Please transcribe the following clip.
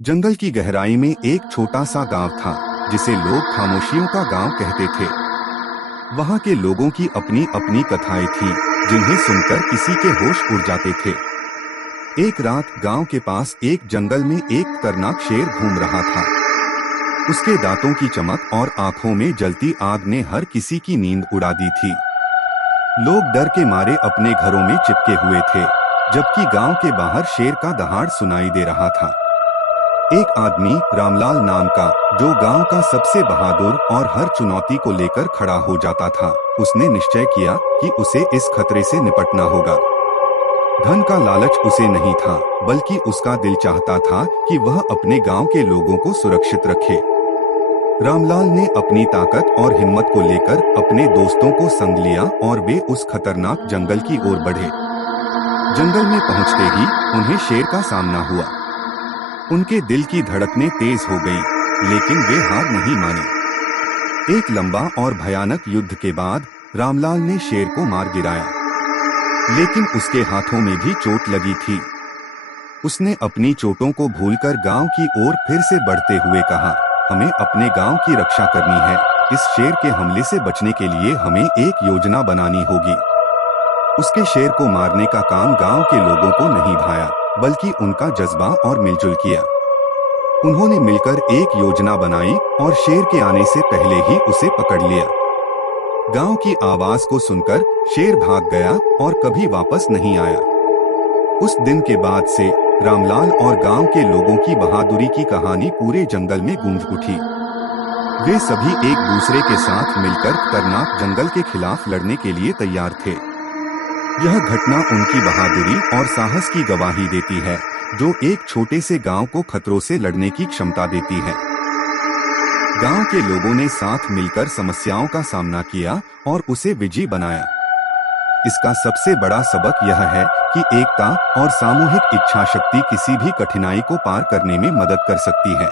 जंगल की गहराई में एक छोटा सा गांव था जिसे लोग खामोशियों का गांव कहते थे। वहां के लोगों की अपनी अपनी कथाएं थीं, जिन्हें सुनकर किसी के होश उड़ जाते थे। एक रात गांव के पास एक जंगल में एक खतरनाक शेर घूम रहा था। उसके दांतों की चमक और आंखों में जलती आग ने हर किसी की नींद उड़ा दी थी। लोग डर के मारे अपने घरों में चिपके हुए थे, जबकि गांव के बाहर शेर का दहाड़ सुनाई दे रहा था। एक आदमी रामलाल नाम का, जो गांव का सबसे बहादुर और हर चुनौती को लेकर खड़ा हो जाता था, उसने निश्चय किया कि उसे इस खतरे से निपटना होगा। धन का लालच उसे नहीं था, बल्कि उसका दिल चाहता था कि वह अपने गांव के लोगों को सुरक्षित रखे। रामलाल ने अपनी ताकत और हिम्मत को लेकर अपने दोस्तों को संग लिया और वे उस खतरनाक जंगल की ओर बढ़े। जंगल में पहुंचते ही उन्हें शेर का सामना हुआ। उनके दिल की धड़कनें तेज हो गईं, लेकिन वे हार नहीं माने। एक लंबा और भयानक युद्ध के बाद रामलाल ने शेर को मार गिराया, लेकिन उसके हाथों में भी चोट लगी थी। उसने अपनी चोटों को भूलकर गांव की ओर फिर से बढ़ते हुए कहा, हमें अपने गांव की रक्षा करनी है। इस शेर के हमले से बचने के लिए हमें एक योजना बनानी होगी। उसके शेर को मारने का काम गांव के लोगों को नहीं भाया, बल्कि उनका जज्बा और मिलजुल किया। उन्होंने मिलकर एक योजना बनाई और शेर के आने से पहले ही उसे पकड़ लिया। गांव की आवाज को सुनकर शेर भाग गया और कभी वापस नहीं आया। उस दिन के बाद से रामलाल और गांव के लोगों की बहादुरी की कहानी पूरे जंगल में गूंज उठी। वे सभी एक दूसरे के साथ मिलकर खतरनाक जंगल के खिलाफ लड़ने के लिए तैयार थे। यह घटना उनकी बहादुरी और साहस की गवाही देती है, जो एक छोटे से गांव को खतरों से लड़ने की क्षमता देती है। गांव के लोगों ने साथ मिलकर समस्याओं का सामना किया और उसे विजयी बनाया। इसका सबसे बड़ा सबक यह है कि एकता और सामूहिक इच्छा शक्ति किसी भी कठिनाई को पार करने में मदद कर सकती है।